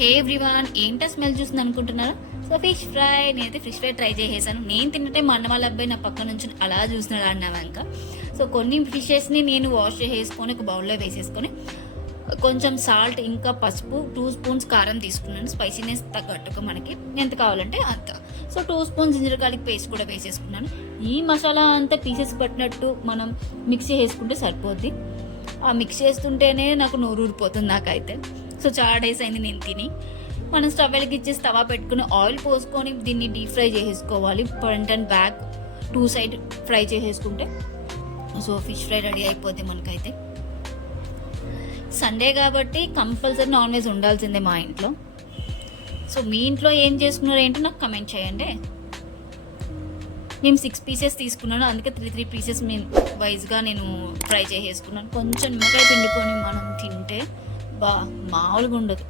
హే everyone, ఏంటో smell చూస్తుంది అనుకుంటున్నారా? సో ఫిష్ ఫ్రై, నేనైతే ఫిష్ ఫ్రై ట్రై చేసేసాను. నేను తింటే మా అన్న వాళ్ళ అబ్బాయి నా పక్క నుంచి అలా చూస్తున్నాడు అన్నాక. సో కొన్ని ఫిషెస్ని నేను వాష్ చేసేసుకొని ఒక బౌల్లో వేసేసుకొని కొంచెం సాల్ట్ ఇంకా పసుపు 2 స్పూన్స్ కారం తీసుకున్నాను. స్పైసీనెస్ తగ్గట్టుగా మనకి ఎంత కావాలంటే అంత. So 2 spoons ginger garlic paste కూడా వేసేసుకున్నాను. ఈ మసాలా అంతా పీసెస్ పట్టినట్టు మనం మిక్సీ చేసుకుంటే సరిపోద్ది. ఆ మిక్స్ చేస్తుంటేనే నాకు నోరు ఊరిపోతుంది నాకైతే. సో చాలా డేస్ అయింది నేను తిని. మనం స్టవ్ వెలిగించేసి తవా పెట్టుకుని ఆయిల్ పోసుకొని దీన్ని డీప్ ఫ్రై చేసేసుకోవాలి. Front and back 2 side fry చేసేసుకుంటే సో ఫిష్ ఫ్రై రెడీ అయిపోద్ది మనకైతే. సండే కాబట్టి కంపల్సరీ నాన్ వెజ్ ఉండాల్సిందే మా ఇంట్లో. సో మీ ఇంట్లో ఏం చేసుకున్నారో ఏంటో నాకు కమెంట్ చేయండి. నేను 6 పీసెస్ తీసుకున్నాను, అందుకే 3 పీసెస్ వైజ్గా నేను ఫ్రై చేసేసుకున్నాను. కొంచెం నిమ్మకాయ పిండుకొని మనం తింటే మామూలుగా ఉండదు.